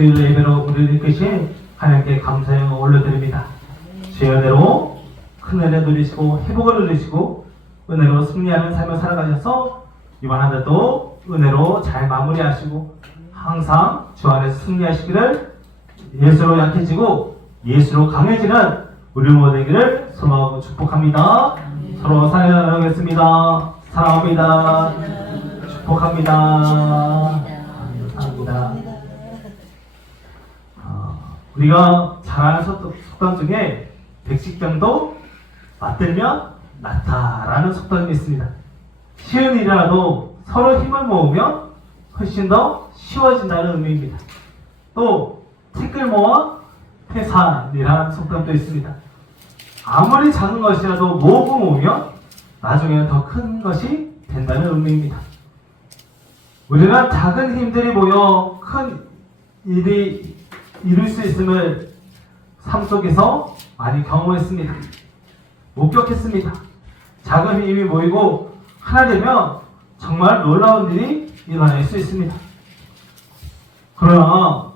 주일 예배로 우리를 이끄신 하나님께 감사의 영을 올려드립니다. 주여대로 큰 은혜 누리시고 회복을 누리시고 은혜로 승리하는 삶을 살아가셔서 이번 한 해도 은혜로 잘 마무리하시고 항상 주 안에서 승리하시기를, 예수로 약해지고 예수로 강해지는 우리 모두에게를 소망하고 축복합니다. 서로 사랑하겠습니다. 사랑합니다. 축복합니다. 감사합니다. 우리가 잘 아는 속담 중에 백식경도 맞들면 낫다라는 속담이 있습니다. 쉬운 일이라도 서로 힘을 모으면 훨씬 더 쉬워진다는 의미입니다. 또 티끌 모아 태산이라는 속담도 있습니다. 아무리 작은 것이라도 모으고 모으면 나중에는 더 큰 것이 된다는 의미입니다. 우리는 작은 힘들이 모여 큰 일이 이룰 수 있음을 삶 속에서 많이 경험했습니다. 목격했습니다. 작은 힘이 모이고 하나 되면 정말 놀라운 일이 일어날 수 있습니다. 그러나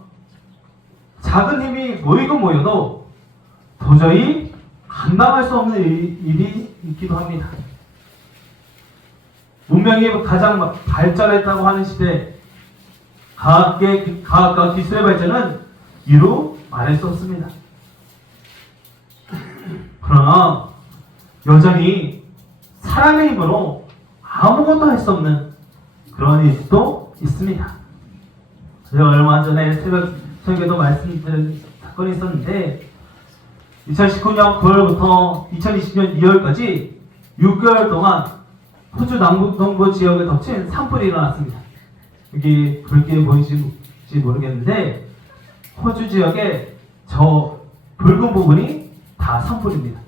작은 힘이 모이고 모여도 도저히 감당할 수 없는 일이 있기도 합니다. 문명이 가장 발전했다고 하는 시대, 과학과 기술의 발전은 이루 말할 수 없습니다. 그러나 여전히 사람의 힘으로 아무것도 할 수 없는 그런 일도 있습니다. 제가 얼마 전에 새벽 설교도 말씀드린 사건이 있었는데, 2019년 9월부터 2020년 2월까지 6개월 동안 호주 남부 지역에 덮친 산불이 일어났습니다. 여기 붉게 보이실지 모르겠는데 호주 지역에 저 붉은 부분이 다 산불입니다.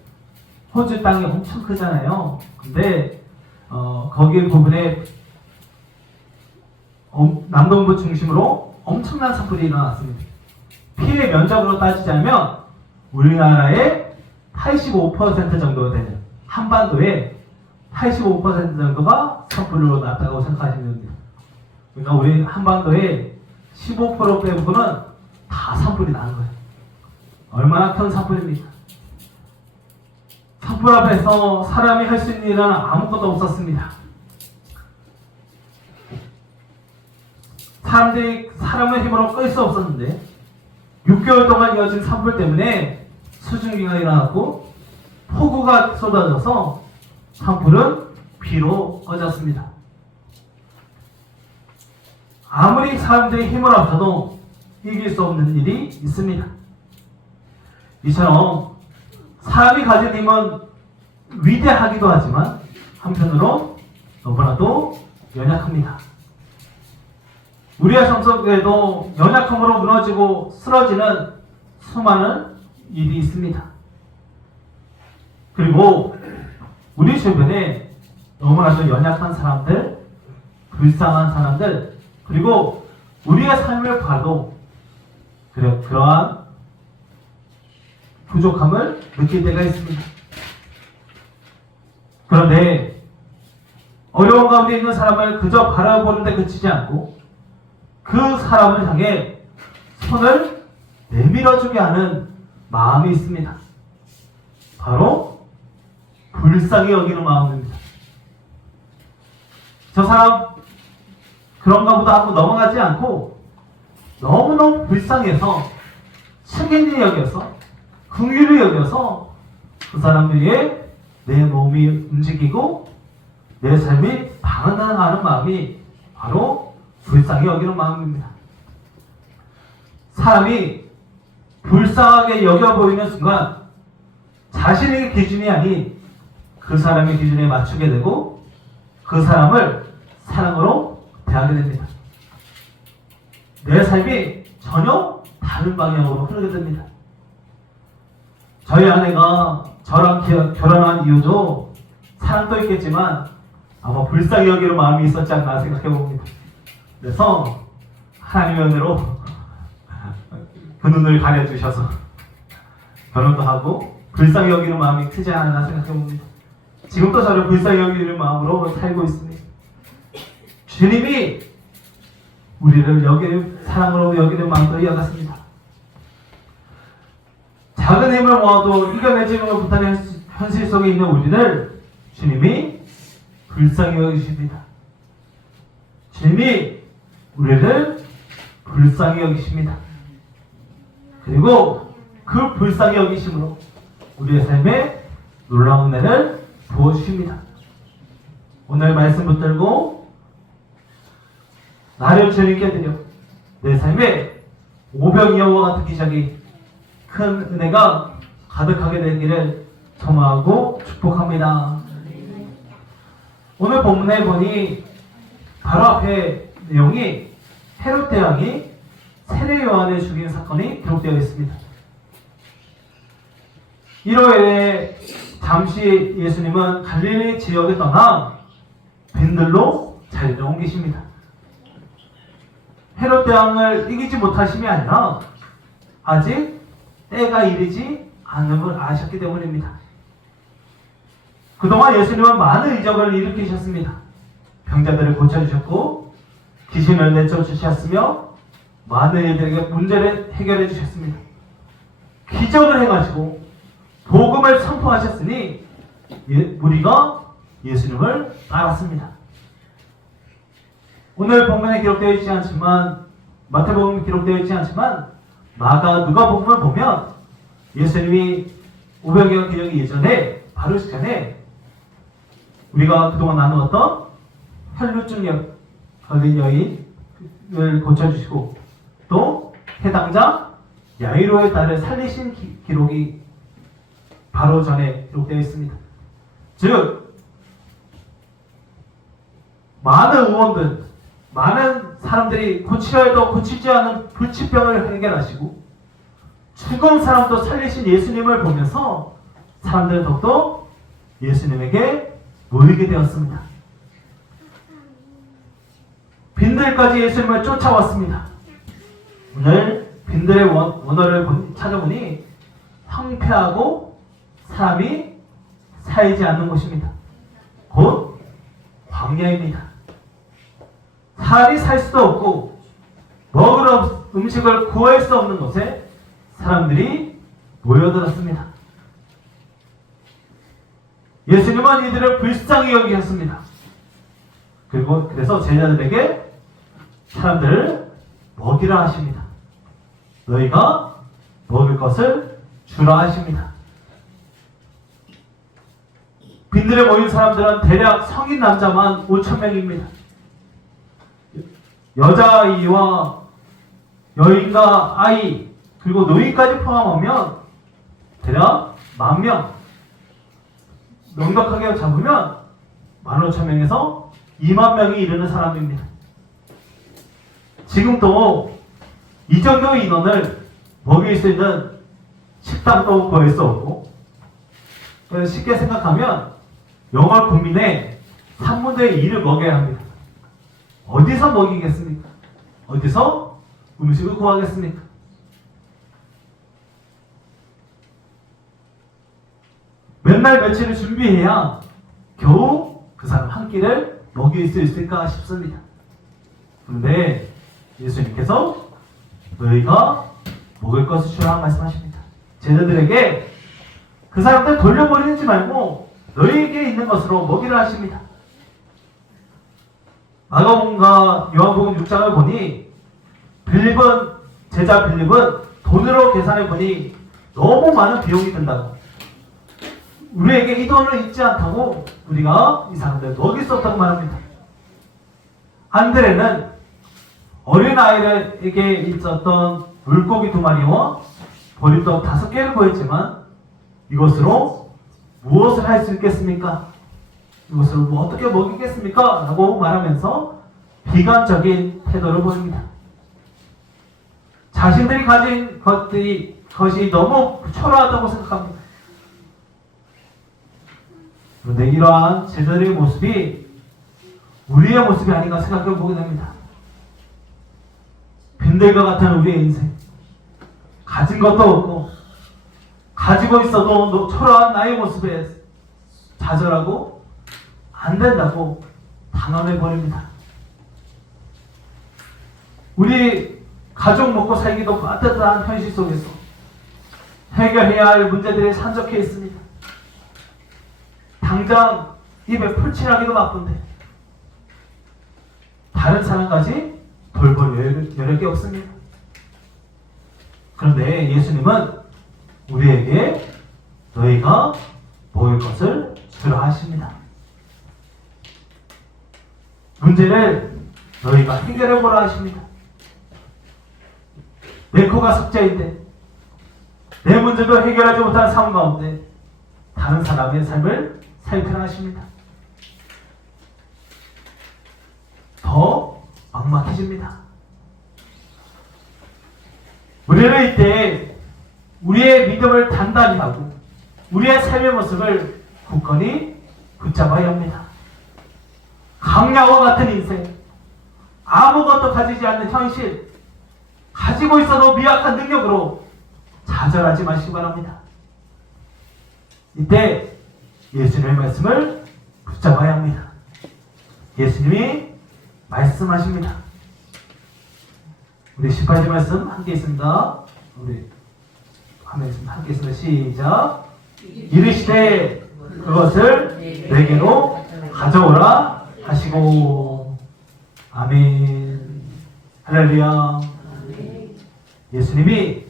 호주 땅이 엄청 크잖아요. 근데 거기 부분에 남동부 중심으로 엄청난 산불이 일어났습니다. 피해 면적으로 따지자면 우리나라의 85% 정도 되는, 한반도의 85% 정도가 산불로 났다고 생각하시면 됩니다. 그러니까 우리 한반도의 15% 빼고는 다 산불이 나는 거예요. 얼마나 큰 산불입니까? 산불 앞에서 사람이 할 수 있는 일은 아무것도 없었습니다. 사람들이 사람의 힘으로 끌 수 없었는데 6개월 동안 이어진 산불 때문에 수증기가 일어났고 폭우가 쏟아져서 산불은 비로 꺼졌습니다. 아무리 사람들이 힘을 합쳐도 이길 수 없는 일이 있습니다. 이처럼 사람이 가진 힘은 위대하기도 하지만 한편으로 너무나도 연약합니다. 우리의 삶 속에도 연약함으로 무너지고 쓰러지는 수많은 일이 있습니다. 그리고 우리 주변에 너무나도 연약한 사람들, 불쌍한 사람들, 그리고 우리의 삶을 봐도 그러한 부족함을 느낄 때가 있습니다. 그런데 어려운 가운데 있는 사람을 그저 바라보는 데 그치지 않고 그 사람을 향해 손을 내밀어주게 하는 마음이 있습니다. 바로 불쌍히 여기는 마음입니다. 저 사람 그런가 보다 하고 넘어가지 않고 너무너무 불쌍해서 책임을 여겨서 긍휼을 여겨서 그 사람 위해 내 몸이 움직이고 내 삶이 방황하는 마음이 바로 불쌍히 여기는 마음입니다. 사람이 불쌍하게 여겨 보이는 순간 자신의 기준이 아닌 그 사람의 기준에 맞추게 되고 그 사람을 사랑으로 대하게 됩니다. 내 삶이 전혀 다른 방향으로 흐르게 됩니다. 저희 아내가 저랑 결혼한 이유도 사랑도 있겠지만 아마 불쌍히 여기는 마음이 있었지 않나 생각해 봅니다. 그래서 하나님의 은혜로 그 눈을 가려주셔서 결혼도 하고 불쌍히 여기는 마음이 크지 않나 생각해 봅니다. 지금도 저를 불쌍히 여기는 마음으로 살고 있습니다. 주님이 우리를 여기는 사랑으로 여기는 마음으로 이어갔습니다. 작은 힘을 모아도 이겨내지 못하는 현실 속에 있는 우리를 주님이 불쌍히 여기십니다. 주님이 우리를 불쌍히 여기십니다. 그리고 그 불쌍히 여기심으로 우리의 삶에 놀라운 은혜를 부어주십니다. 오늘 말씀 붙들고 나를 주님께 드려 내 삶에 오병이어와 같은 기적이 큰 은혜가 가득하게 되기를 소망하고 축복합니다. 오늘 본문에 보니 바로 앞에 내용이 헤롯 대왕이 세례 요한을 죽인 사건이 기록되어 있습니다. 일요일에 잠시 예수님은 갈릴리 지역에 떠나 빈들로 자리를 옮기십니다. 헤롯 대왕을 이기지 못하심이 아니라 아직 때가 이르지 않음을 아셨기 때문입니다. 그동안 예수님은 많은 이적을 일으키셨습니다. 병자들을 고쳐주셨고 귀신을 내쫓으셨으며 많은 이들에게 문제를 해결해 주셨습니다. 기적을 해가지고 복음을 선포하셨으니 우리가 예수님을 따랐습니다. 오늘 본문에 기록되어 있지 않지만 마태복음에 기록되어 있지 않지만 마가 누가복음을 보면 예수님이 오병이어 기적이 예전에 바로 직전에 우리가 그동안 나누었던 혈루증 걸린 여인을 고쳐주시고 또 해당자 야이로의 딸을 살리신 기록이 바로 전에 기록되어 있습니다. 즉 많은 의원들, 많은 사람들이 고치려 해도 고치지 않은 불치병을 해결하시고 죽은 사람도 살리신 예수님을 보면서 사람들은 더욱더 예수님에게 모이게 되었습니다. 빈들까지 예수님을 쫓아왔습니다. 오늘 빈들의 원어를 찾아보니 황폐하고 사람이 살지 않는 곳입니다. 곧 광야입니다. 사람이 살 수도 없고 먹을 음식을 구할 수 없는 곳에 사람들이 모여들었습니다. 예수님은 이들을 불쌍히 여기셨습니다. 그리고 그래서 제자들에게 사람들을 먹이라 하십니다. 너희가 먹을 것을 주라 하십니다. 빈들에 모인 사람들은 대략 성인 남자만 5,000명입니다. 여자아이와 여인과 아이 그리고 노인까지 포함하면 대략 10,000명, 명백하게 잡으면 15,000명에서 20,000명이 이르는 사람입니다. 지금도 이 정도의 인원을 먹일 수 있는 식당도 구할 수 없고, 쉽게 생각하면 영월 국민의 3분의 2를 먹여야 합니다. 어디서 먹이겠습니까? 어디서 음식을 구하겠습니까? 맨날 며칠을 준비해야 겨우 그 사람 한 끼를 먹일 수 있을까 싶습니다. 그런데 예수님께서 너희가 먹을 것을 주라 말씀하십니다. 제자들에게 그 사람들 돌려버리지 말고 너희에게 있는 것으로 먹이라 하십니다. 마가복음과 요한복음 6장을 보니 제자 빌립은 돈으로 계산해 보니 너무 많은 비용이 든다고, 우리에게 이 돈을 잊지 않다고 우리가 이 사람들 먹일 수 없다고 말합니다. 안드레는 어린아이에게 있었던 물고기 2마리와 보리떡 5개를 구했지만 이것으로 무엇을 할 수 있겠습니까? 이것을 어떻게 먹이겠습니까? 라고 말하면서 비관적인 태도를 보입니다. 자신들이 가진 것이 너무 초라하다고 생각합니다. 그런데 이러한 제자들의 모습이 우리의 모습이 아닌가 생각해 보게 됩니다. 빈들과 같은 우리의 인생, 가진 것도 없고 가지고 있어도 초라한 나의 모습에 좌절하고 안 된다고 단언해 버립니다. 우리 가족 먹고 살기도 빠듯한 현실 속에서 해결해야 할 문제들이 산적해 있습니다. 당장 입에 풀칠하기도 바쁜데 다른 사람까지 돌볼 여력이 없습니다. 그런데 예수님은 우리에게 너희가 먹을 것을 주라 하십니다. 문제를 너희가 해결해보라 하십니다. 내 코가 석자인데 내 문제도 해결하지 못하는 상황 가운데 다른 사람의 삶을 살피라 하십니다. 더 막막해집니다. 우리는 이때 우리의 믿음을 단단히 하고 우리의 삶의 모습을 굳건히 붙잡아야 합니다. 강야와 같은 인생, 아무것도 가지지 않는 현실, 가지고 있어도 미약한 능력으로 좌절하지 마시기 바랍니다. 이때 예수님의 말씀을 붙잡아야 합니다. 예수님이 말씀하십니다. 우리 18절 말씀 함께 있습니다. 우리 함께 있습니다. 시작. 이르시되 그것을 내게로 가져오라 하시고. 아멘. 할렐루야. 예수님이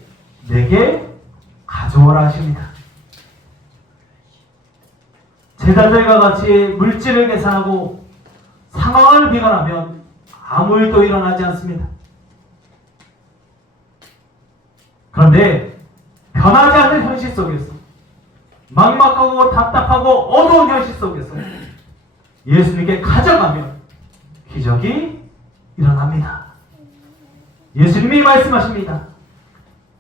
내게 가져오라 하십니다. 제자들과 같이 물질을 계산하고 상황을 비관하면 아무 일도 일어나지 않습니다. 그런데 변하지 않는 현실 속에서 막막하고 답답하고 어두운 현실 속에서 예수님께 가져가면 기적이 일어납니다. 예수님이 말씀하십니다.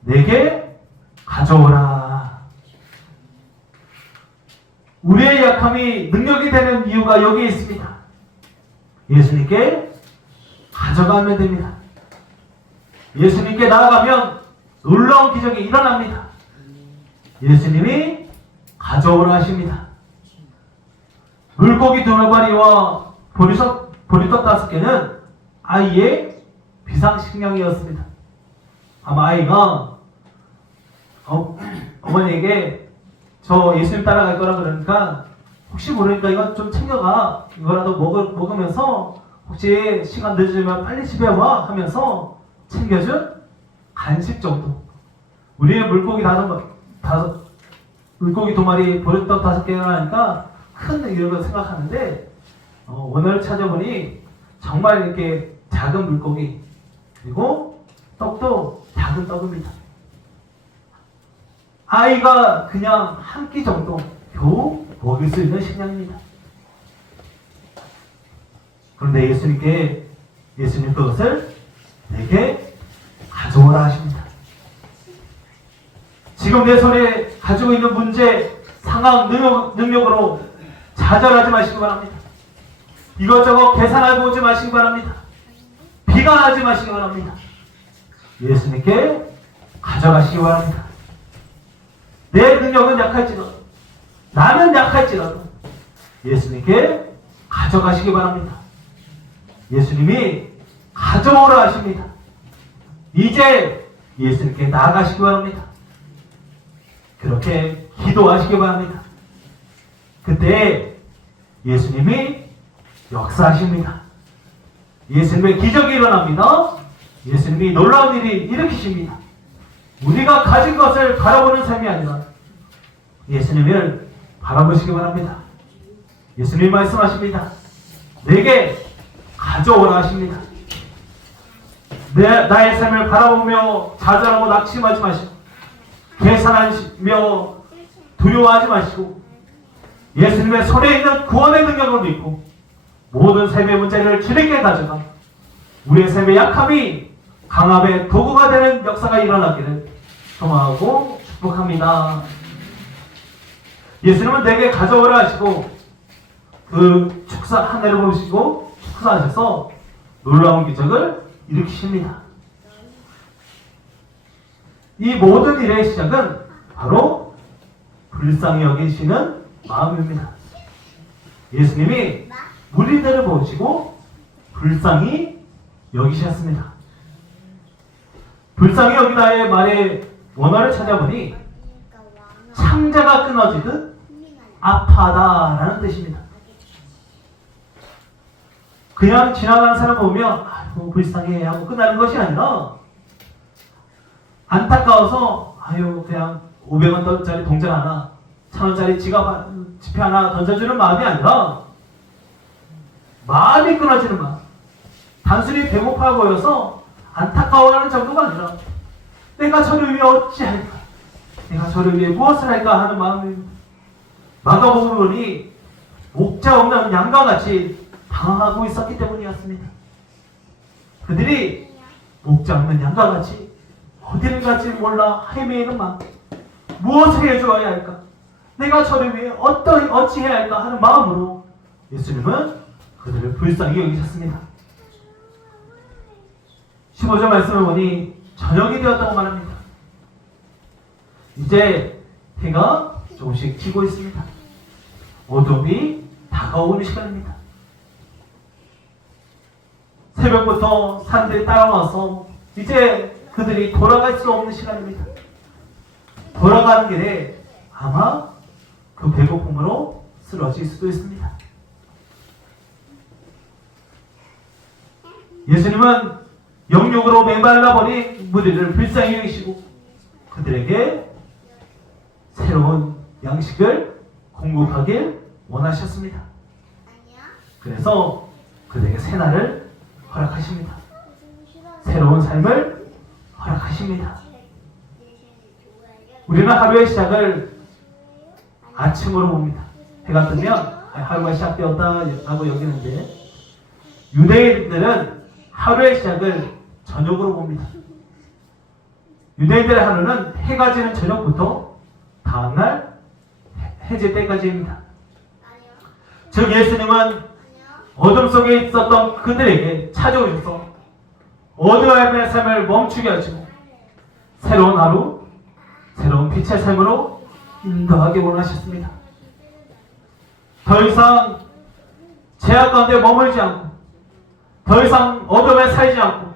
내게 가져오라. 우리의 약함이 능력이 되는 이유가 여기에 있습니다. 예수님께 가져가면 됩니다. 예수님께 나아가면 놀라운 기적이 일어납니다. 예수님이 가져오라 하십니다. 물고기 2마리와 보리떡 5개는 아이의 비상식량이었습니다. 아마 아이가 어머니에게 저 예수님 따라갈 거라 그러니까 혹시 모르니까 이거 좀 챙겨가. 이거라도 먹으면서 혹시 시간 늦으면 빨리 집에 와 하면서 챙겨준 간식 정도. 우리의 물고기 2마리, 보리떡 5개가 하니까 큰 이유로 생각하는데 오늘 찾아보니 정말 이렇게 작은 물고기 그리고 떡도 작은 떡입니다. 아이가 그냥 한 끼 정도 겨우 먹일 수 있는 식량입니다. 그런데 예수님 그것을 내게 가져오라 하십니다. 지금 내 손에 가지고 있는 문제, 상황, 능력으로 좌절하지 마시기 바랍니다. 이것저것 계산하고 오지 마시기 바랍니다. 비관하지 마시기 바랍니다. 예수님께 가져가시기 바랍니다. 내 능력은 약할지라도, 나는 약할지라도 예수님께 가져가시기 바랍니다. 예수님이 가져오라 하십니다. 이제 예수님께 나아가시기 바랍니다. 그렇게 기도하시기 바랍니다. 그때 예수님이 역사하십니다. 예수님의 기적이 일어납니다. 예수님이 놀라운 일이 일으키십니다. 우리가 가진 것을 바라보는 삶이 아니라 예수님을 바라보시기 바랍니다. 예수님이 말씀하십니다. 내게 가져오라 하십니다. 나의 삶을 바라보며 좌절하고 낙심하지 마시고 계산하시며 두려워하지 마시고 예수님의 손에 있는 구원의 능력을 믿고 모든 삶의 문제를 주님께 가져가 우리의 삶의 약함이 강함의 도구가 되는 역사가 일어나기를 소망하고 축복합니다. 예수님은 내게 가져오라 하시고 그 축사 하늘을 보시고 축사하셔서 놀라운 기적을 일으키십니다. 이 모든 일의 시작은 바로 불쌍히 여기시는 마음입니다. 예수님이 무리들을 보시고 불쌍히 여기셨습니다. 불쌍히 여기다의 말의 원어를 찾아보니 창자가 끊어지듯 아파하다라는 뜻입니다. 그냥 지나가는 사람 보면 아이고 불쌍해 하고 끝나는 것이 아니라 안타까워서 아유 그냥 500원짜리 동전 하나 1000원짜리 지폐 하나 던져주는 마음이 아니라 마음이 끊어지는 마음. 단순히 배고파 보여서 안타까워하는 정도가 아니라 내가 저를 위해 어찌할까, 내가 저를 위해 무엇을 할까 하는 마음입니다. 마가복음 보니 목자 없는 양과 같이 당황하고 있었기 때문이었습니다. 그들이 목자 없는 양과 같이 어디를 갈지 몰라 헤매이는 마음, 무엇을 해주어야 할까, 내가 저를 위해 어찌해야 할까 하는 마음으로 예수님은 그들을 불쌍히 여기셨습니다. 15절 말씀을 보니 저녁이 되었다고 말합니다. 이제 해가 조금씩 지고 있습니다. 어둠이 다가오는 시간입니다. 새벽부터 사람들이 따라와서 이제 그들이 돌아갈 수 없는 시간입니다. 돌아가는 길에 아마 그 배고픔으로 쓰러질 수도 있습니다. 예수님은 영육으로 메말라버린 무리를 불쌍히 여기시고 그들에게 새로운 양식을 공급하길 원하셨습니다. 그래서 그들에게 새날을 허락하십니다. 새로운 삶을 허락하십니다. 우리는 하루의 시작을 아침으로 봅니다. 해가 뜨면 하루가 시작되었다라고 여기는데 유대인들은 하루의 시작을 저녁으로 봅니다. 유대인들의 하루는 해가 지는 저녁부터 다음날 해질 때까지입니다. 즉 예수님은 어둠 속에 있었던 그들에게 찾아오셔서 어두움의 삶을 멈추게 하시고 새로운 하루, 새로운 빛의 삶으로 인도하기 원하셨습니다. 더 이상 죄악 가운데 머물지 않고 더 이상 어둠에 살지 않고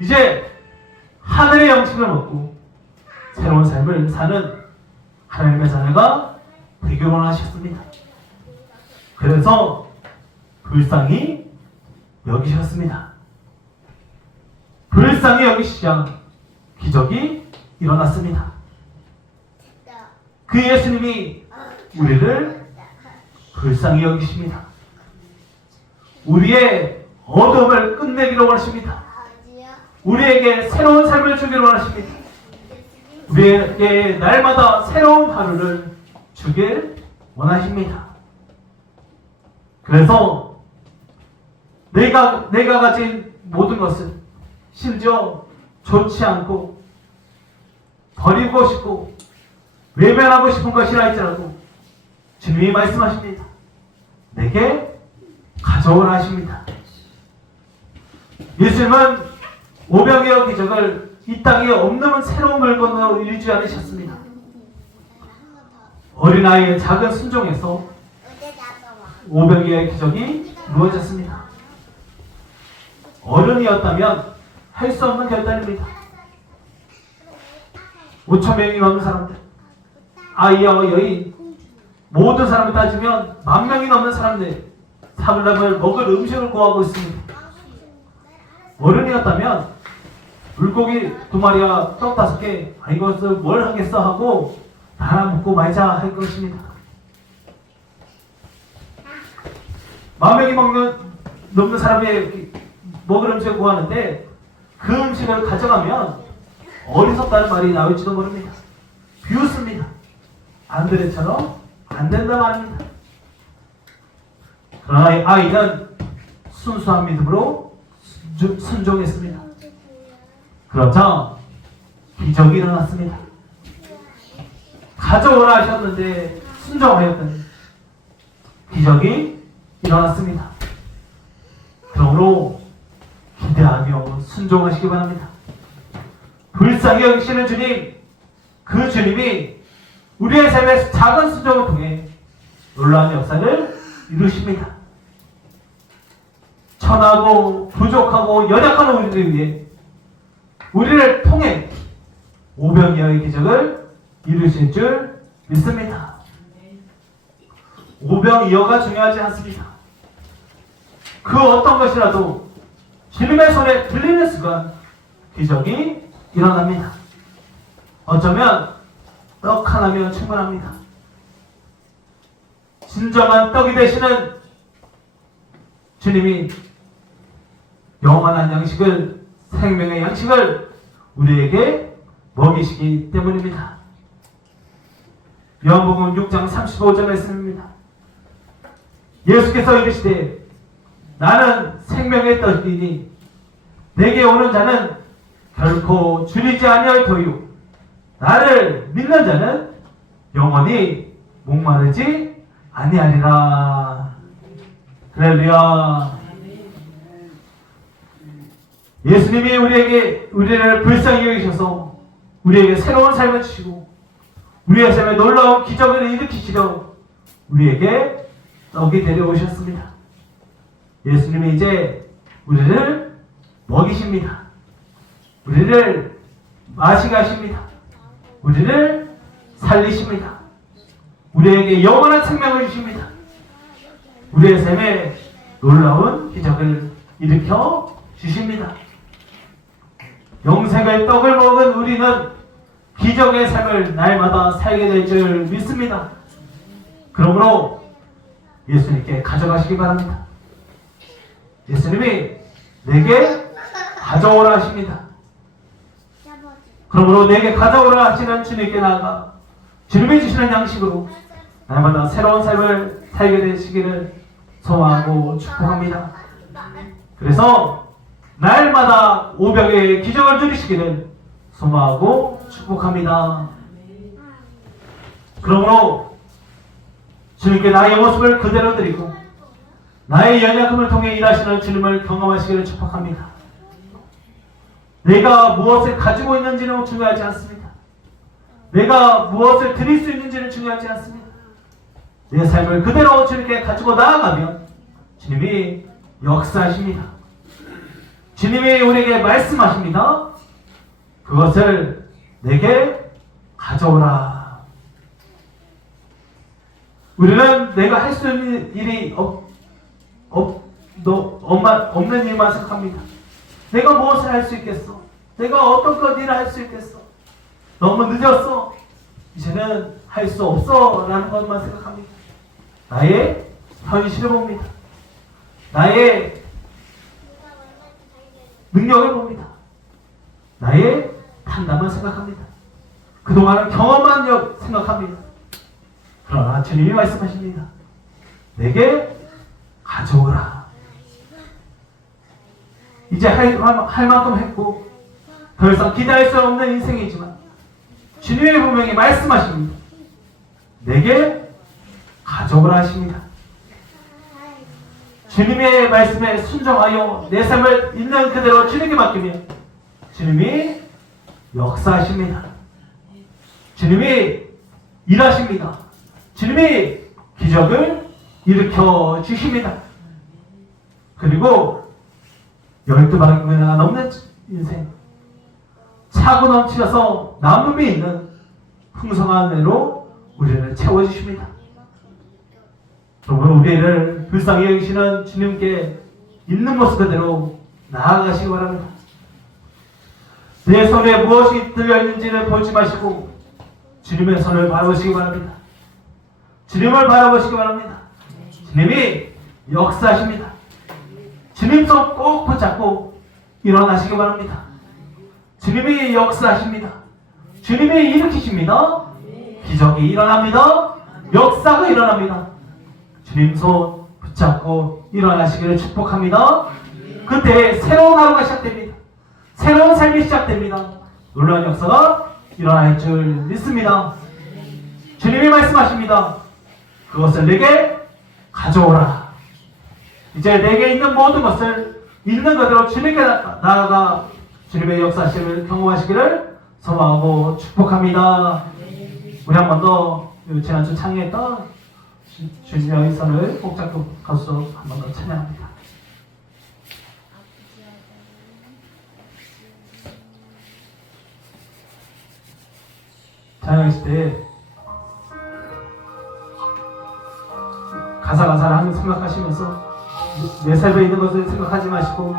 이제 하늘의 양식을 먹고 새로운 삶을 사는 하나님의 자녀가 되길 원하셨습니다. 그래서 불쌍히 여기셨습니다. 불쌍히 여기시자 기적이 일어났습니다. 그 예수님이 우리를 불쌍히 여기십니다. 우리의 어둠을 끝내기를 원하십니다. 우리에게 새로운 삶을 주기를 원하십니다. 우리에게 날마다 새로운 하루를 주길 원하십니다. 그래서 내가 가진 모든 것을 심지어 좋지 않고 버리고 싶고 외면하고 싶은 것이라 할지라도 주님이 말씀하십니다. 내게 가져오라 하십니다. 예수님은 오병이어 기적을 이 땅에 없는 새로운 물건으로 이루지 않으셨습니다. 어린아이의 작은 순종에서 오병이어의 기적이 이루어졌습니다. 어른이었다면 할 수 없는 결단입니다. 5,000명이 넘는 사람들, 아이와 여인, 모든 사람을 따지면 10,000명이 넘는 사람들, 사람을 먹을 음식을 구하고 있습니다. 어른이었다면 물고기 2마리와 떡 5개, 이것을 뭘 하겠어 하고 하나 먹고 말자 할 것입니다. 10,000명이 넘는 사람이 먹을 음식을 구하는데 그 음식을 가져가면 어리석다는 말이 나올지도 모릅니다. 비웃습니다. 안드레처럼 안 된다 말입니다. 그러나 아이는 순수한 믿음으로 순종했습니다. 그러자 기적이 일어났습니다. 가져오라 하셨는데 순종하였더니 기적이 일어났습니다. 그러므로 기대하며 순종하시기 바랍니다. 불쌍히 여기시는 주님, 그 주님이 우리의 삶의 작은 순종을 통해 놀라운 역사를 이루십니다. 천하고 부족하고 연약한 우리를 위해 우리를 통해 오병이어의 기적을 이루실 줄 믿습니다. 오병이어가 중요하지 않습니다. 그 어떤 것이라도 주님의 손에 들리는 순간 기적이 일어납니다. 어쩌면 떡 하나면 충분합니다. 진정한 떡이 되시는 주님이 영원한 양식을, 생명의 양식을 우리에게 먹이시기 때문입니다. 요한복음 6장 35절 말씀입니다. 예수께서 이르시되 나는 생명의 떡이니 내게 오는 자는 결코 줄이지 아니할 터요 나를 믿는 자는 영원히 목마르지 아니하리라. 할렐루야. 예수님이 우리를 불쌍히 여기셔서 우리에게 새로운 삶을 주시고 우리의 삶에 놀라운 기적을 일으키시려 우리에게 떡이 데려오셨습니다. 예수님이 이제 우리를 먹이십니다. 우리를 마시게 하십니다. 우리를 살리십니다. 우리에게 영원한 생명을 주십니다. 우리의 삶에 놀라운 기적을 일으켜 주십니다. 영생의 떡을 먹은 우리는 기적의 삶을 날마다 살게 될 줄 믿습니다. 그러므로 예수님께 가져가시기 바랍니다. 예수님이 내게 가져오라 하십니다. 그러므로 내게 가져오라 하시는 주님께 나아가 주님이 주시는 양식으로 날마다 새로운 삶을 살게 되시기를 소망하고 축복합니다. 그래서 날마다 오병의 기적을 누리시기를 소망하고 축복합니다. 그러므로 주님께 나의 모습을 그대로 드리고 나의 연약함을 통해 일하시는 주님을 경험하시기를 축복합니다. 내가 무엇을 가지고 있는지는 중요하지 않습니다. 내가 무엇을 드릴 수 있는지는 중요하지 않습니다. 내 삶을 그대로 주님께 가지고 나아가면 주님이 역사하십니다. 주님이 우리에게 말씀하십니다. 그것을 내게 가져오라. 우리는 내가 할 수 있는 일이 없는 일만 생각합니다. 내가 무엇을 할 수 있겠어? 내가 어떤 것 일을 할 수 있겠어? 너무 늦었어. 이제는 할 수 없어. 라는 것만 생각합니다. 나의 현실을 봅니다. 나의 능력을 봅니다. 나의 판단만 생각합니다. 그동안은 경험만 생각합니다. 그러나 주님이 말씀하십니다. 내게 가져오라. 이제 할 만큼 했고 더 이상 기대할 수 없는 인생이지만 주님의 분명히 말씀하십니다. 내게 가져오라 하십니다. 주님의 말씀에 순종하여 내 삶을 있는 그대로 주님께 맡기면 주님이 역사하십니다. 주님이 일하십니다. 주님이 기적을 일으켜 주십니다. 그리고 12방이나 넘는 인생, 차고 넘치셔서 남음이 있는 풍성한 은혜로 우리를 채워주십니다. 그러므로 우리를 불쌍히 여기시는 주님께 있는 모습 그대로 나아가시기 바랍니다. 내 손에 무엇이 들려있는지를 보지 마시고 주님의 손을 바라보시기 바랍니다. 주님을 바라보시기 바랍니다. 주님이 역사하십니다. 주님 손 꼭 붙잡고 일어나시기 바랍니다. 주님이 역사하십니다. 주님이 일으키십니다. 기적이 일어납니다. 역사가 일어납니다. 주님 손 붙잡고 일어나시기를 축복합니다. 그때 새로운 하루가 시작됩니다. 새로운 삶이 시작됩니다. 놀라운 역사가 일어날 줄 믿습니다. 주님이 말씀하십니다. 그것을 내게 가져오라. 이제 내게 있는 모든 것을 있는 그대로 주님께 나아가 주님의 역사심을 경험하시기를 소망하고 축복합니다. 우리 한 번 더 지난주 창의했던 주님의 선을 꼭 잡고 가수 한 번 더 찬양합니다. 찬양했을 때 가사를 하나님 생각하시면서 내 삶에 있는 것을 생각하지 마시고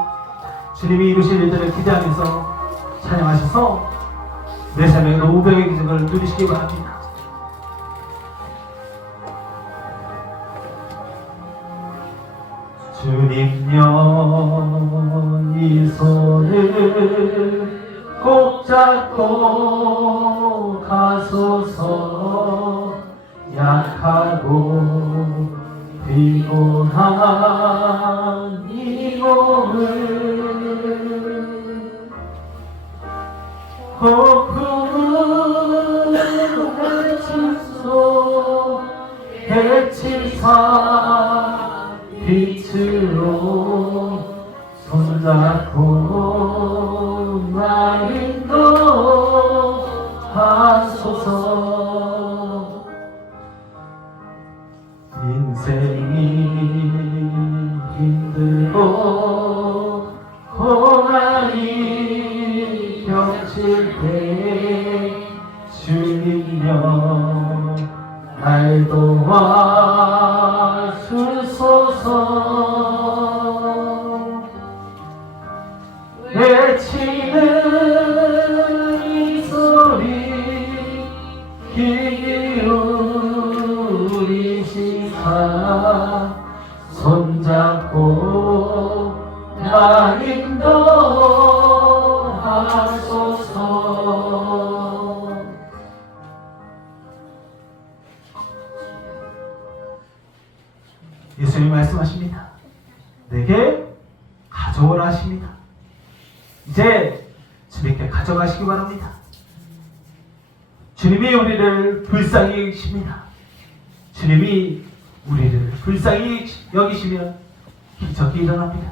주님이 이루실 일들을 기대하면서 찬양하셔서 내 삶의 우병의 기적을 누리시기 바랍니다. 주님여 이 손을 꼭 잡고 가소서. 약하고 피곤한 이 몸을 거푸는 해침소 해침사 빛으로 손잡고 나 인도하소서. 인생이 힘들고 고난이 겹칠 때 주님여 날 도와주소서. 외치는 이 소리 기울이시사 손잡고 나 인도하소서. 예수님 말씀하십니다. 내게 가져오라 하십니다. 이제 주님께 가져가시기 바랍니다. 주님이 우리를 불쌍히 여기십니다. 주님이 우리를 불쌍히 여기시면 기적이 일어납니다.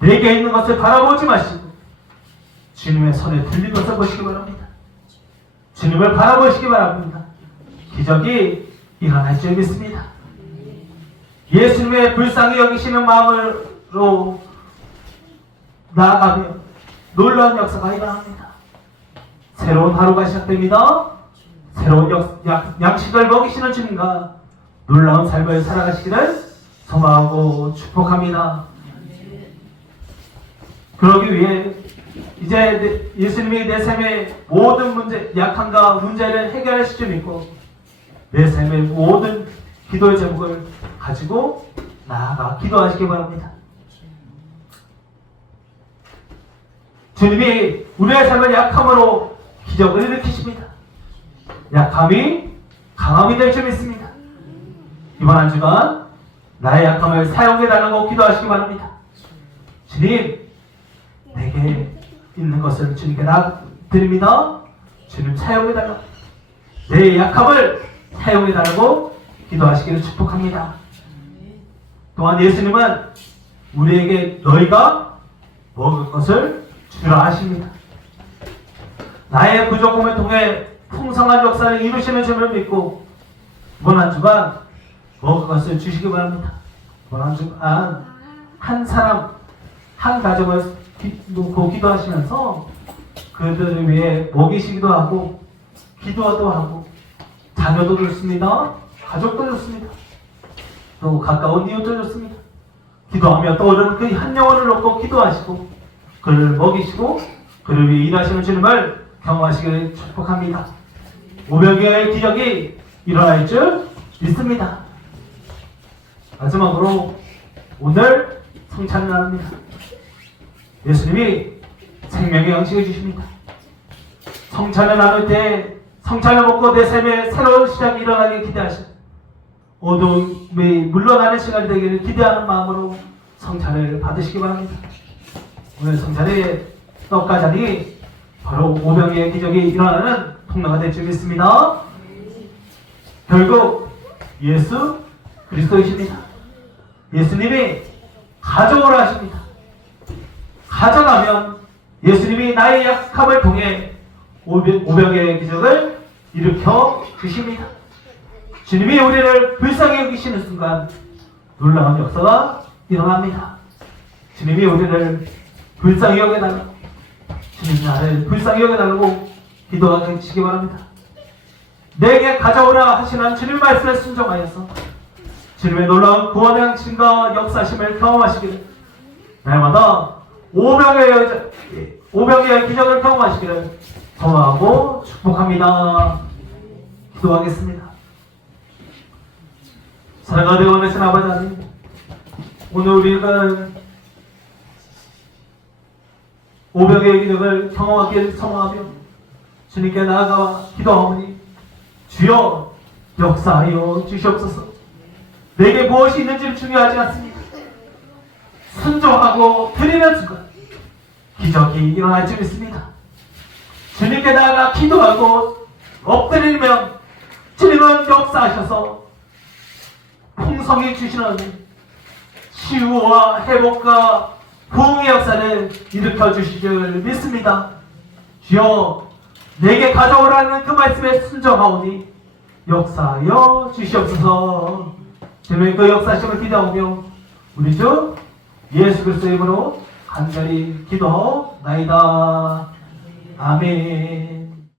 내게 있는 것을 바라보지 마시고 주님의 손에 들린 것을 보시기 바랍니다. 주님을 바라보시기 바랍니다. 기적이 일어날 줄 믿습니다. 예수님의 불쌍히 여기시는 마음으로 나아가며 놀라운 역사가 일어납니다. 새로운 하루가 시작됩니다. 새로운 양식을 먹이시는 주님과 놀라운 삶을 살아가시기를 소망하고 축복합니다. 그러기 위해 이제 예수님이 내 삶의 모든 문제, 약함과 문제를 해결하실 줄 믿고 내 삶의 모든 기도의 제목을 가지고 나아가 기도하시기 바랍니다. 주님이 우리의 삶을 약함으로 기적을 일으키십니다. 약함이 강함이 될 줄 믿습니다. 이번 한 주간 나의 약함을 사용해달라고 기도하시기 바랍니다. 주님, 내게 있는 것을 주님께 드립니다. 주님 사용해달라고, 내 약함을 사용해달라고 기도하시기를 축복합니다. 또한 예수님은 우리에게 너희가 먹을 것을 주라 하십니다. 나의 부족함을 통해 풍성한 역사를 이루시는 주님을 믿고 이번 한 주간 먹을 것을 주시기 바랍니다. 이번 한 주간 한 사람, 한 가정을 놓고 기도하시면서 그들을 위해 먹이시기도 하고 기도도 하고 자녀도 좋습니다. 가족도 좋습니다. 또 가까운 이웃도 좋습니다. 기도하며 떠오르는 그 한 영혼을 놓고 기도하시고 그를 먹이시고 그를 위해 일하시는 주님을 경험하시기를 축복합니다. 오병이어의 기적이 일어날 줄 믿습니다. 마지막으로 오늘 성찬을 나눕니다. 예수님이 생명의 양식을 주십니다. 성찬을 나눌 때 성찬을 먹고 내 삶에 새로운 시작이 일어나길 기대하시고 어둠이 물러나는 시간이 되기를 기대하는 마음으로 성찬을 받으시기 바랍니다. 오늘 성찬의 떡과 잔이 바로 오병이의 기적이 일어나는 통로가 될 줄 믿습니다. 결국 예수 그리스도이십니다. 예수님이 가져오라 하십니다. 가져가면 예수님이 나의 약함을 통해 오병이의 기적을 일으켜 주십니다. 주님이 우리를 불쌍히 여기시는 순간 놀라운 역사가 일어납니다. 주님이 우리를 불쌍히 여겨달라고, 주님 나를 불쌍히 여겨달라고 기도하시기 바랍니다. 내게 가져오라 하시는 주님 말씀에 순종하여서 주님의 놀라운 구원의 양심과 역사심을 경험하시기를, 날마다 오병의 기적을 경험하시기를 소망하고 축복합니다. 기도하겠습니다. 사랑하는 원하신 아버지 하나님, 오늘 우리가 오병의 기적을 경험하기를 소망하며 주님께 나아가 기도하오니, 주여 역사하여 주시옵소서. 내게 무엇이 있는지는 중요하지 않습니다. 순종하고 드리는 순간 기적이 일어날 줄 믿습니다. 주님께 나아가 기도하고 엎드리면 주님은 역사하셔서 풍성히 주시는 치유와 회복과 부흥의 역사를 일으켜 주실 줄 믿습니다. 주여, 내게 가져오라는 그 말씀에 순종하오니 역사하여 주시옵소서. 주님의 그 역사심을 기도하며 우리 주 예수 그리스도의 이름으로 간절히 기도나이다. 아멘.